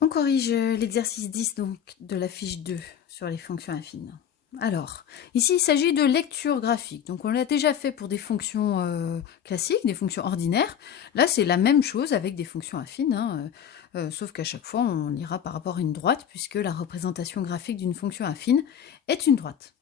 On corrige l'exercice 10 donc, de la fiche 2 sur les fonctions affines. Alors, ici il s'agit de lecture graphique. Donc on l'a déjà fait pour des fonctions classiques, des fonctions ordinaires. Là c'est la même chose avec des fonctions affines, hein, sauf qu'à chaque fois on lira par rapport à une droite, puisque la représentation graphique d'une fonction affine est une droite.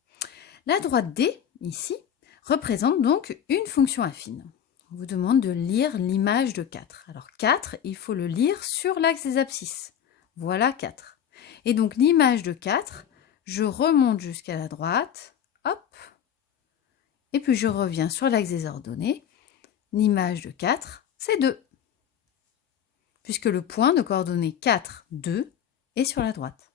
La droite D, ici, représente donc une fonction affine. On vous demande de lire l'image de 4. Alors 4, il faut le lire sur l'axe des abscisses. Voilà 4. Et donc l'image de 4, je remonte jusqu'à la droite, hop, et puis je reviens sur l'axe des ordonnées. L'image de 4, c'est 2. Puisque le point de coordonnées 4, 2 est sur la droite.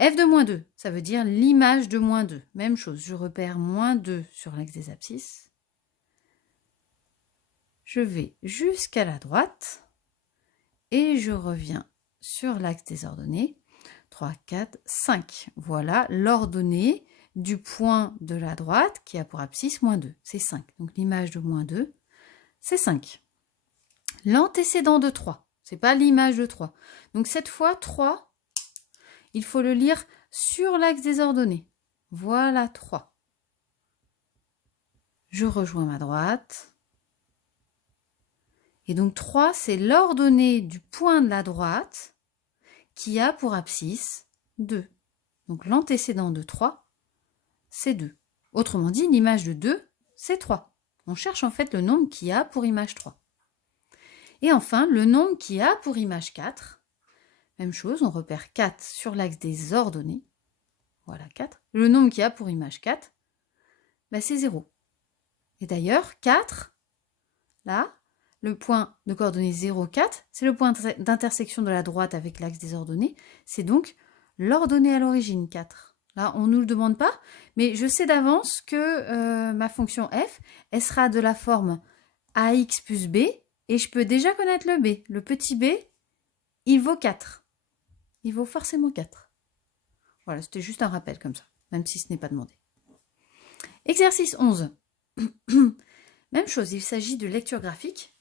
F de moins 2, ça veut dire l'image de moins 2. Même chose, je repère moins 2 sur l'axe des abscisses. Je vais jusqu'à la droite et je reviens sur l'axe des ordonnées. 3, 4, 5. Voilà l'ordonnée du point de la droite qui a pour abscisse moins 2. C'est 5. Donc l'image de moins 2, c'est 5. L'antécédent de 3, c'est pas l'image de 3. Donc cette fois, 3, il faut le lire sur l'axe des ordonnées. Voilà 3. Je rejoins ma droite. Et donc 3, c'est l'ordonnée du point de la droite qui a pour abscisse 2. Donc l'antécédent de 3, c'est 2. Autrement dit, l'image de 2, c'est 3. On cherche en fait le nombre qui a pour image 3. Et enfin, le nombre qui a pour image 4. Même chose, on repère 4 sur l'axe des ordonnées. Voilà 4. Le nombre qui a pour image 4, ben c'est 0. Et d'ailleurs, 4, là, le point de coordonnées 0, 4, c'est le point d'intersection de la droite avec l'axe des ordonnées. C'est donc l'ordonnée à l'origine, 4. Là, on ne nous le demande pas, mais je sais d'avance que ma fonction f, elle sera de la forme ax plus b, et je peux déjà connaître le b. Le petit b, il vaut 4. Il vaut forcément 4. Voilà, c'était juste un rappel comme ça, même si ce n'est pas demandé. Exercice 11. Même chose, il s'agit de lecture graphique.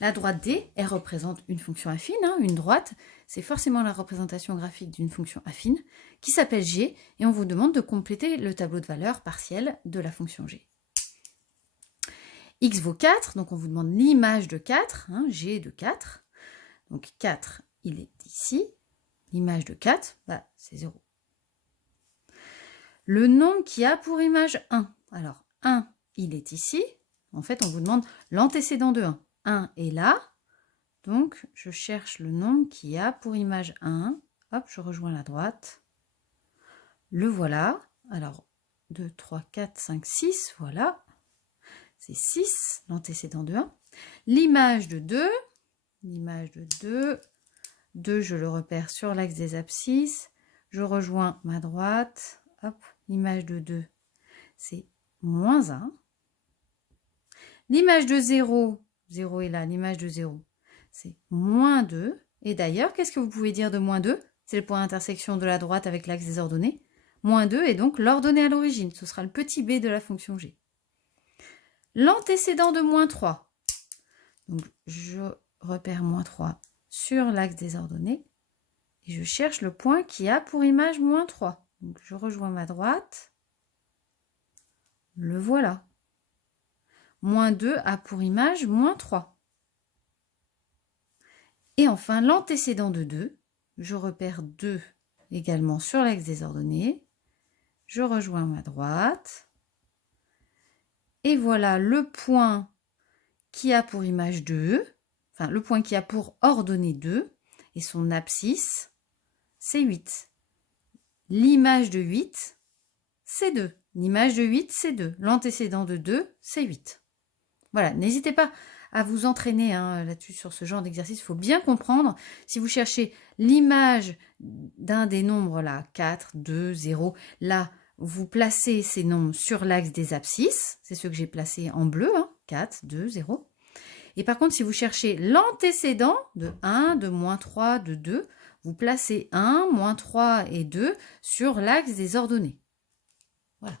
La droite D, elle représente une fonction affine, hein, une droite, c'est forcément la représentation graphique d'une fonction affine, qui s'appelle G, et on vous demande de compléter le tableau de valeurs partielles de la fonction G. X vaut 4, donc on vous demande l'image de 4, hein, G de 4. Donc 4, il est ici. L'image de 4, bah, c'est 0. Le nombre qui a pour image 1. Alors 1, il est ici. En fait, on vous demande l'antécédent de 1. 1 est là, donc je cherche le nombre qui a pour image 1, hop, je rejoins la droite, le voilà, alors 2, 3, 4, 5, 6, voilà, c'est 6, l'antécédent de 1, l'image de 2, 2 je le repère sur l'axe des abscisses, je rejoins ma droite, hop, l'image de 2, c'est moins 1, l'image de 0, 0 est là, l'image de 0, c'est moins 2. Et d'ailleurs, qu'est-ce que vous pouvez dire de moins 2? C'est le point d'intersection de la droite avec l'axe des ordonnées. Moins 2 est donc l'ordonnée à l'origine. Ce sera le petit b de la fonction g. L'antécédent de moins 3. Donc, je repère moins 3 sur l'axe des ordonnées. Et je cherche le point qui a pour image moins 3. Donc, je rejoins ma droite. Le voilà. Moins 2 a pour image moins 3. Et enfin, l'antécédent de 2, je repère 2 également sur l'axe des ordonnées. Je rejoins ma droite. Et voilà le point qui a pour image 2, enfin le point qui a pour ordonnée 2, et son abscisse, c'est 8. L'image de 8, c'est 2. L'image de 8, c'est 2. L'antécédent de 2, c'est 8. Voilà, n'hésitez pas à vous entraîner hein, là-dessus sur ce genre d'exercice. Il faut bien comprendre, si vous cherchez l'image d'un des nombres là, 4, 2, 0, là, vous placez ces nombres sur l'axe des abscisses. C'est ceux que j'ai placés en bleu, hein, 4, 2, 0. Et par contre, si vous cherchez l'antécédent de 1, de moins 3, de 2, vous placez 1, moins 3 et 2 sur l'axe des ordonnées. Voilà.